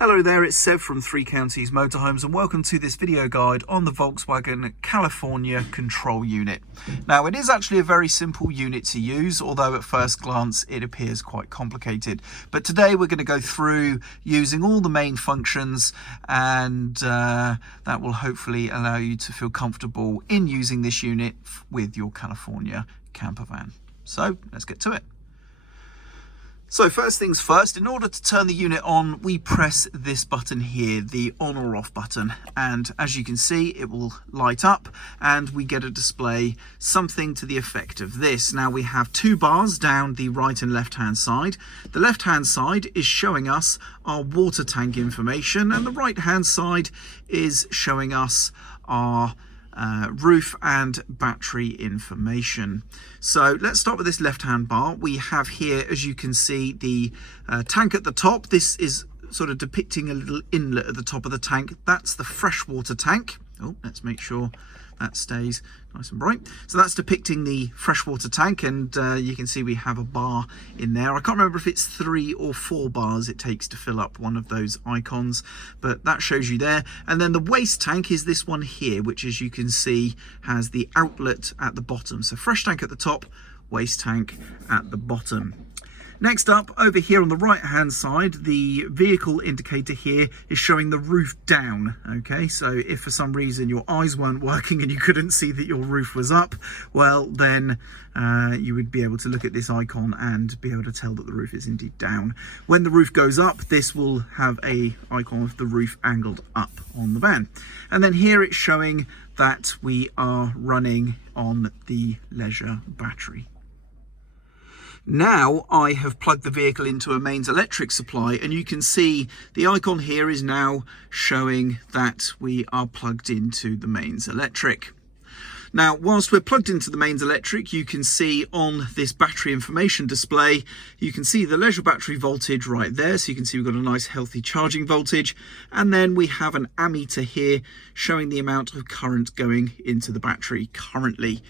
Hello there, it's Seb from Three Counties Motorhomes and welcome to this video guide on the Volkswagen California control unit. Now it is actually a very simple unit to use, although at first glance it appears quite complicated. But today we're going to go through using all the main functions and that will hopefully allow you to feel comfortable in using this unit with your California camper van. So let's get to it. So first things first, in order to turn the unit on, we press this button here, the on or off button. And as you can see, it will light up and we get a display, something to the effect of this. Now we have two bars down the right and left hand side. The left hand side is showing us our water tank information and the right hand side is showing us our roof and battery information. So let's start with this left hand bar. We have here, as you can see, the tank at the top. This is sort of depicting a little inlet at the top of the tank. That's the freshwater tank. Oh, let's make sure that stays nice and bright. So that's depicting the freshwater tank, and you can see we have a bar in there. I can't remember if it's 3 or 4 bars it takes to fill up one of those icons, but that shows you there. And then the waste tank is this one here, which, as you can see, has the outlet at the bottom. So fresh tank at the top, waste tank at the bottom. Next up, over here on the right hand side, the vehicle indicator here is showing the roof down. Okay, so if for some reason your eyes weren't working and you couldn't see that your roof was up, well then you would be able to look at this icon and be able to tell that the roof is indeed down. When the roof goes up, this will have a icon of the roof angled up on the van. And then here it's showing that we are running on the leisure battery. Now I have plugged the vehicle into a mains electric supply and you can see the icon here is now showing that we are plugged into the mains electric. Now, whilst we're plugged into the mains electric, you can see on this battery information display, you can see the leisure battery voltage right there. So you can see we've got a nice healthy charging voltage. And then we have an ammeter here showing the amount of current going into the battery currently.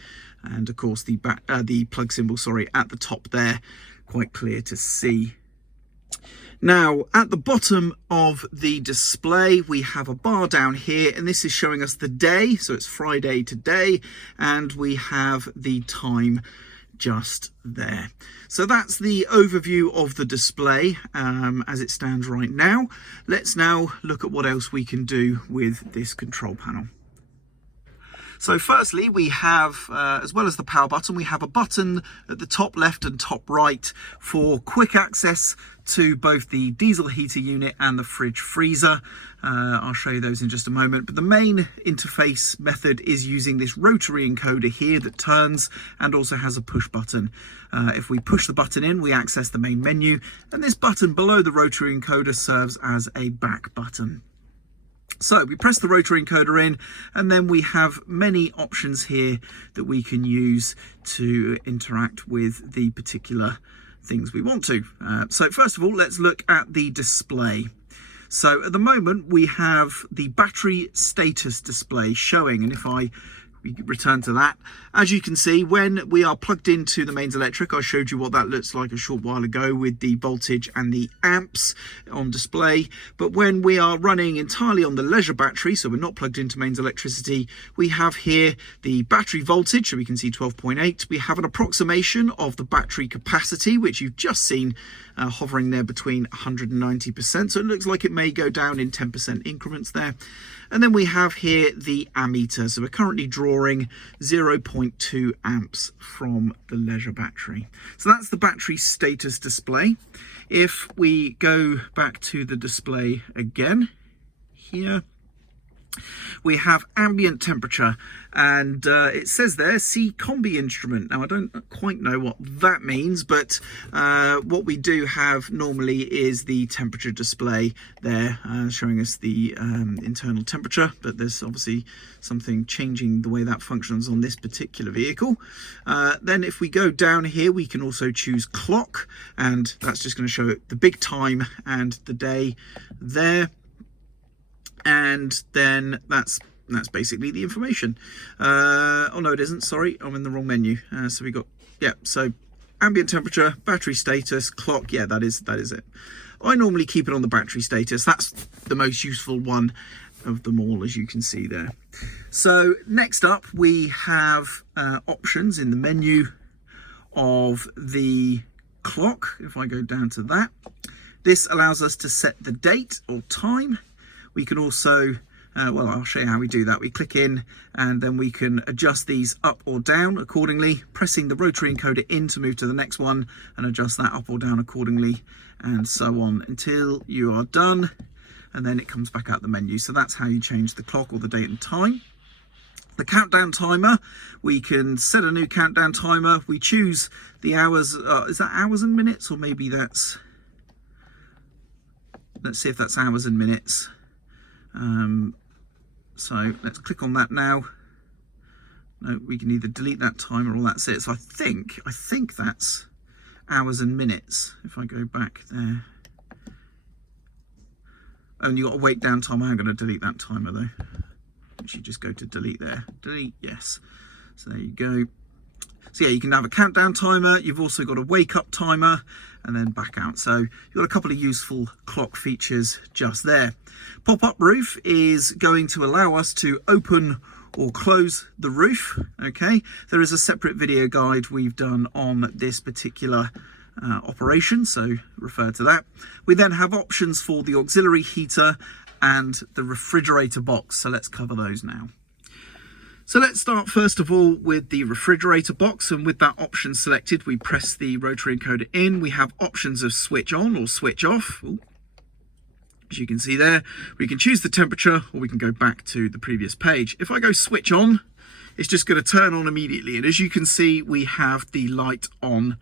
And of course the plug symbol, at the top there, quite clear to see. Now at the bottom of the display we have a bar down here, and this is showing us the day, so it's Friday today, and we have the time just there. So that's the overview of the display as it stands right now. Let's now look at what else we can do with this control panel. So firstly, we have, as well as the power button, we have a button at the top left and top right for quick access to both the diesel heater unit and the fridge freezer. I'll show you those in just a moment. But the main interface method is using this rotary encoder here that turns and also has a push button. If we push the button in, we access the main menu, and this button below the rotary encoder serves as a back button. So we press the rotary encoder in and then we have many options here that we can use to interact with the particular things we want to. So first of all, let's look at the display. So at the moment we have the battery status display showing, and if we return to that, as you can see, when we are plugged into the mains electric, I showed you what that looks like a short while ago with the voltage and the amps on display. But when we are running entirely on the leisure battery, so we're not plugged into mains electricity, we have here the battery voltage, so we can see 12.8. We have an approximation of the battery capacity, which you've just seen hovering there between 100 and 90%. So it looks like it may go down in 10% increments there. And then we have here the ammeter. So we're currently drawing 0.2 amps from the leisure battery. So that's the battery status display. If we go back to the display again here, we have ambient temperature, and it says there see combi instrument. Now I don't quite know what that means, but what we do have normally is the temperature display there showing us the internal temperature, but there's obviously something changing the way that functions on this particular vehicle. Then if we go down here, we can also choose clock, and that's just going to show the big time and the day there. And then that's basically the information. Oh no, it isn't, sorry, I'm in the wrong menu. So we got, yeah, so ambient temperature, battery status, clock, yeah, that is it. I normally keep it on the battery status. That's the most useful one of them all, as you can see there. So next up we have options in the menu of the clock. If I go down to that, this allows us to set the date or time. We can also well, I'll show you how we do that. We click in and then we can adjust these up or down accordingly, pressing the rotary encoder in to move to the next one and adjust that up or down accordingly, and so on until you are done, and then it comes back out the menu. So that's how you change the clock or the date and time. The countdown timer, we can set a new countdown timer. We choose the hours, is that hours and minutes, or maybe that's, let's see if that's hours and minutes. So let's click on that now. No, we can either delete that timer or that's it. So I think that's hours and minutes. If I go back there, and you've got a wait down timer. I'm going to delete that timer though. You just go to delete there. Delete, yes. So there you go. So yeah, you can have a countdown timer. You've also got a wake up timer and then back out. So you've got a couple of useful clock features just there. Pop-up roof is going to allow us to open or close the roof. Okay, there is a separate video guide we've done on this particular operation, so refer to that. We then have options for the auxiliary heater and the refrigerator box, so let's cover those now. So let's start first of all with the refrigerator box, and with that option selected we press the rotary encoder in. We have options of switch on or switch off. Ooh. As you can see there, we can choose the temperature or we can go back to the previous page. If I go switch on, it's just going to turn on immediately, and as you can see we have the light on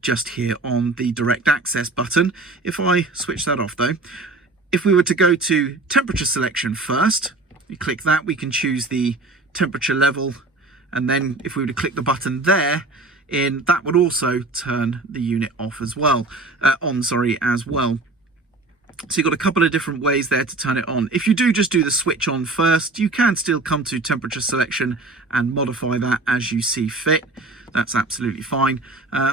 just here on the direct access button. If I switch that off though, if we were to go to temperature selection first, you click that, we can choose the temperature level, and then if we were to click the button there, that would also turn the unit off as well, as well. So you've got a couple of different ways there to turn it on. If you do just do the switch on first, you can still come to temperature selection and modify that as you see fit. That's absolutely fine.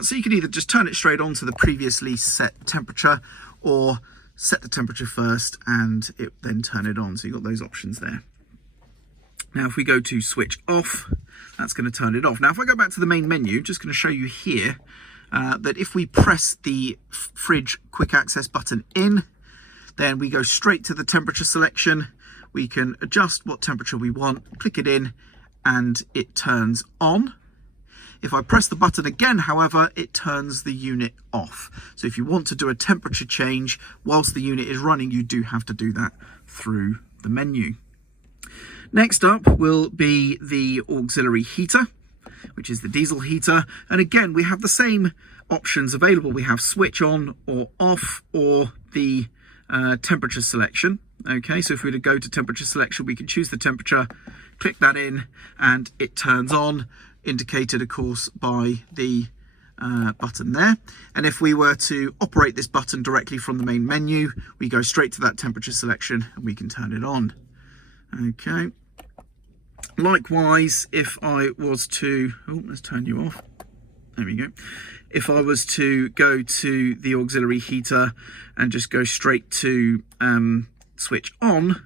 So you can either just turn it straight on to the previously set temperature, or set the temperature first and then turn it on. So you've got those options there. Now if we go to switch off, that's going to turn it off. Now if I go back to the main menu, just going to show you here that if we press the fridge quick access button in, then we go straight to the temperature selection. We can adjust what temperature we want, click it in, and it turns on. If I press the button again, however, it turns the unit off. So if you want to do a temperature change whilst the unit is running, you do have to do that through the menu. Next up will be the auxiliary heater, which is the diesel heater. And again, we have the same options available. We have switch on or off, or the temperature selection. Okay, so if we were to go to temperature selection, we can choose the temperature, click that in, and it turns on, indicated of course by the button there. And if we were to operate this button directly from the main menu, we go straight to that temperature selection and we can turn it on. Okay, likewise, if I was to, let's turn you off, there we go. If I was to go to the auxiliary heater and just go straight to switch on,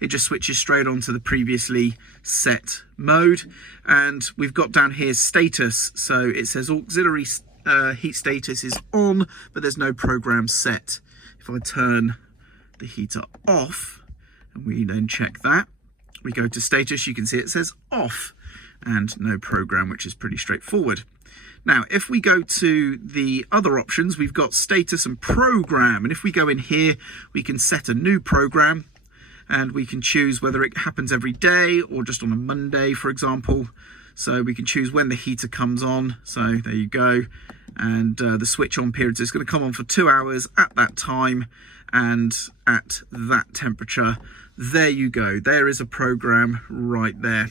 it just switches straight on to the previously set mode. And we've got down here status, so it says auxiliary heat status is on, but there's no program set. If I turn the heater off and we then check that, we go to status, you can see it says off and no program, which is pretty straightforward. Now if we go to the other options, we've got status and program, and if we go in here we can set a new program, and we can choose whether it happens every day or just on a Monday, for example. So we can choose when the heater comes on. So there you go. And the switch on period is going to come on for 2 hours at that time and at that temperature. There you go. There is a program right there.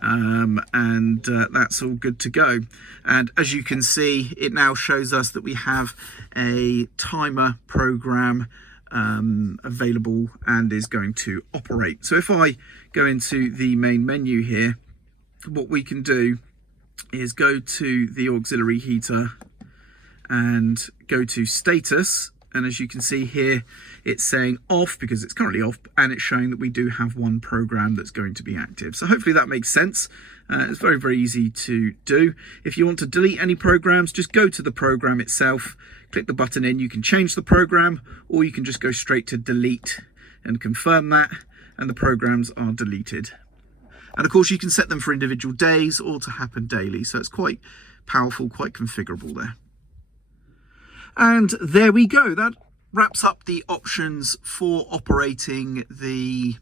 That's all good to go. And as you can see, it now shows us that we have a timer program available and is going to operate. So if I go into the main menu here, what we can do is go to the auxiliary heater and go to status, And as you can see here, it's saying off because it's currently off, and it's showing that we do have one program that's going to be active. So hopefully that makes sense. It's very, very easy to do. If you want to delete any programs, just go to the program itself, click the button in. You can change the program, or you can just go straight to delete and confirm that, and the programs are deleted. And of course you can set them for individual days or to happen daily. So it's quite powerful, quite configurable there. And there we go. That wraps up the options for operating the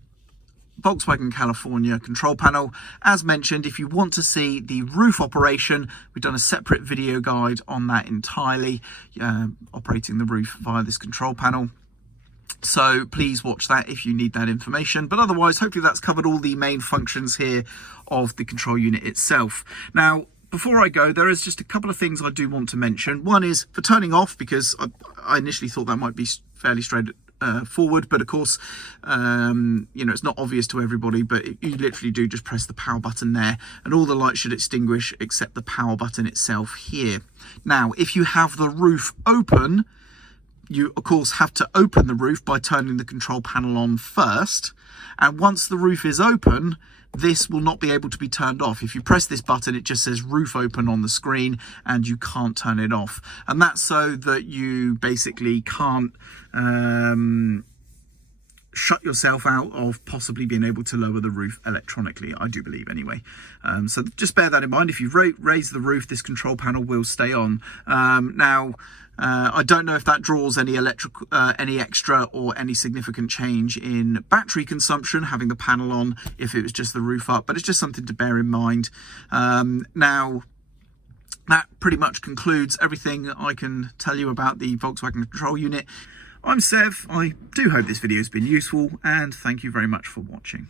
Volkswagen California control panel. As mentioned, if you want to see the roof operation, we've done a separate video guide on that entirely, operating the roof via this control panel. So please watch that if you need that information. But otherwise, hopefully that's covered all the main functions here of the control unit itself. Now, before I go, there is just a couple of things I do want to mention. One is for turning off, because I initially thought that might be fairly straightforward, but of course, you know, it's not obvious to everybody, but you literally do just press the power button there, and all the lights should extinguish except the power button itself here. Now, if you have the roof open, you of course have to open the roof by turning the control panel on first, and once the roof is open, this will not be able to be turned off. If you press this button, it just says roof open on the screen and you can't turn it off. And that's so that you basically can't shut yourself out of possibly being able to lower the roof electronically, I do believe anyway. So just bear that in mind. If you raise the roof, this control panel will stay on. Now, I don't know if that draws any extra or any significant change in battery consumption, having the panel on if it was just the roof up, but it's just something to bear in mind. Now, that pretty much concludes everything I can tell you about the Volkswagen control unit. I'm Sev. I do hope this video has been useful, and thank you very much for watching.